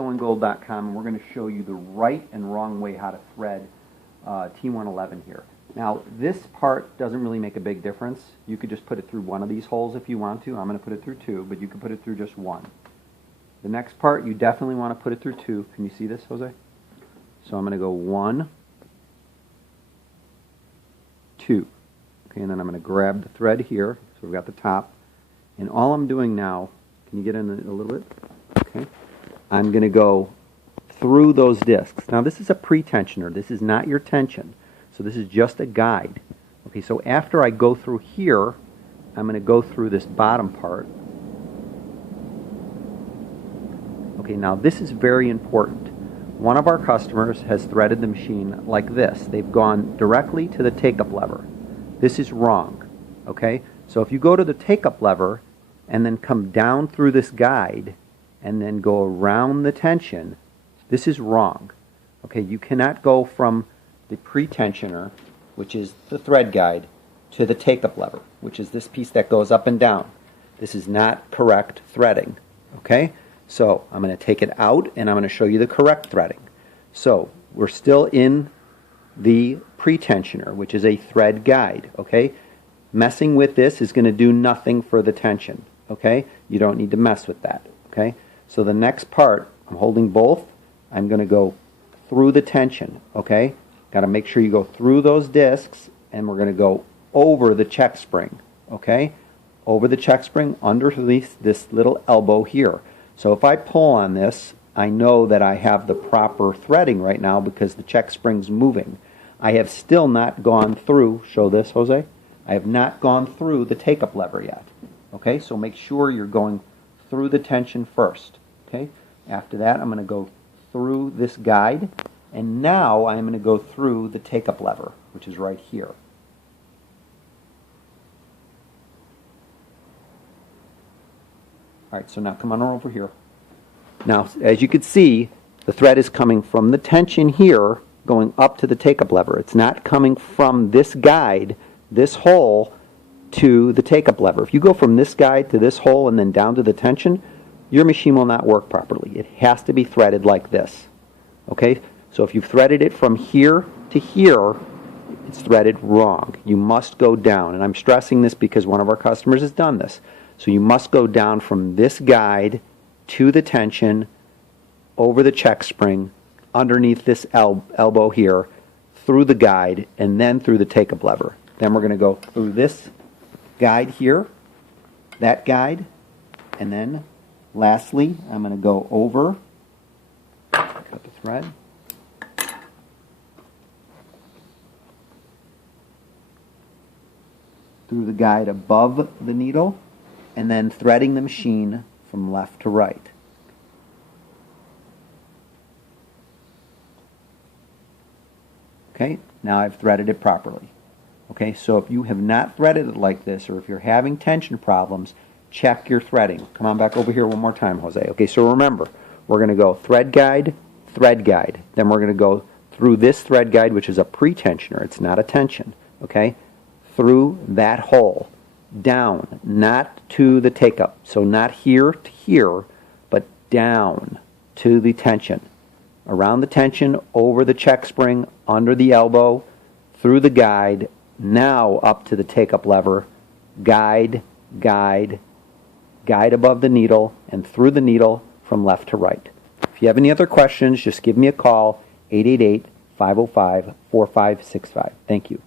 SewingGold.com, and we're going to show you the right and wrong way how to thread T111 here. Now, this part doesn't really make a big difference. You could just put it through one of these holes if you want to. I'm going to put it through two, but you can put it through just one. The next part, you definitely want to put it through two. Can you see this, Jose? So I'm going to go 1, 2. Okay, and then I'm going to grab the thread here. So we've got the top. And all I'm doing now, can you get in a little bit? Okay. I'm going to go through those discs. Now this is a pre-tensioner. This is not your tension. So this is just a guide. Okay, so after I go through here, I'm going to go through this bottom part. Okay, now this is very important. One of our customers has threaded the machine like this. They've gone directly to the take-up lever. This is wrong. Okay, so if you go to the take-up lever and then come down through this guide and then go around the tension, this is wrong. Okay, you cannot go from the pre-tensioner, which is the thread guide, to the take-up lever, which is this piece that goes up and down. This is not correct threading. Okay, so I'm going to take it out and I'm going to show you the correct threading. So we're still in the pre-tensioner, which is a thread guide. Okay, messing with this is going to do nothing for the tension. Okay, you don't need to mess with that. Okay, so the next part, I'm holding both. I'm going to go through the tension. Okay, got to make sure you go through those discs, and we're going to go over the check spring. Okay, over the check spring underneath this little elbow here. So if I pull on this, I know that I have the proper threading right now because the check spring's moving. I have still not gone through, show this, Jose, I have not gone through the take-up lever yet. Okay, so make sure you're going through the tension first. Okay, after that I'm going to go through this guide, and now I'm going to go through the take-up lever, which is right here. Alright, so now come on over here. Now, as you can see, the thread is coming from the tension here, going up to the take-up lever. It's not coming from this guide, this hole, to the take-up lever. If you go from this guide to this hole and then down to the tension, your machine will not work properly. It has to be threaded like this. Okay? So if you've threaded it from here to here, it's threaded wrong. You must go down. And I'm stressing this because one of our customers has done this. So you must go down from this guide to the tension, over the check spring, underneath this elbow here, through the guide, and then through the take-up lever. Then we're going to go through this guide here, that guide, and then lastly I'm going to go over, cut the thread, through the guide above the needle, and then threading the machine from left to right. Okay, now I've threaded it properly. Okay, so if you have not threaded it like this, or if you're having tension problems, check your threading. Come on back over here one more time, Jose. Okay, so remember, we're going to go thread guide, then we're going to go through this thread guide, which is a pre-tensioner. It's not a tension. Okay, through that hole, down, not to the take-up. So not here to here, but down to the tension. Around the tension, over the check spring, under the elbow, through the guide, now up to the take-up lever, guide, guide, guide above the needle, and through the needle from left to right. If you have any other questions, just give me a call, 888-505-4565. Thank you.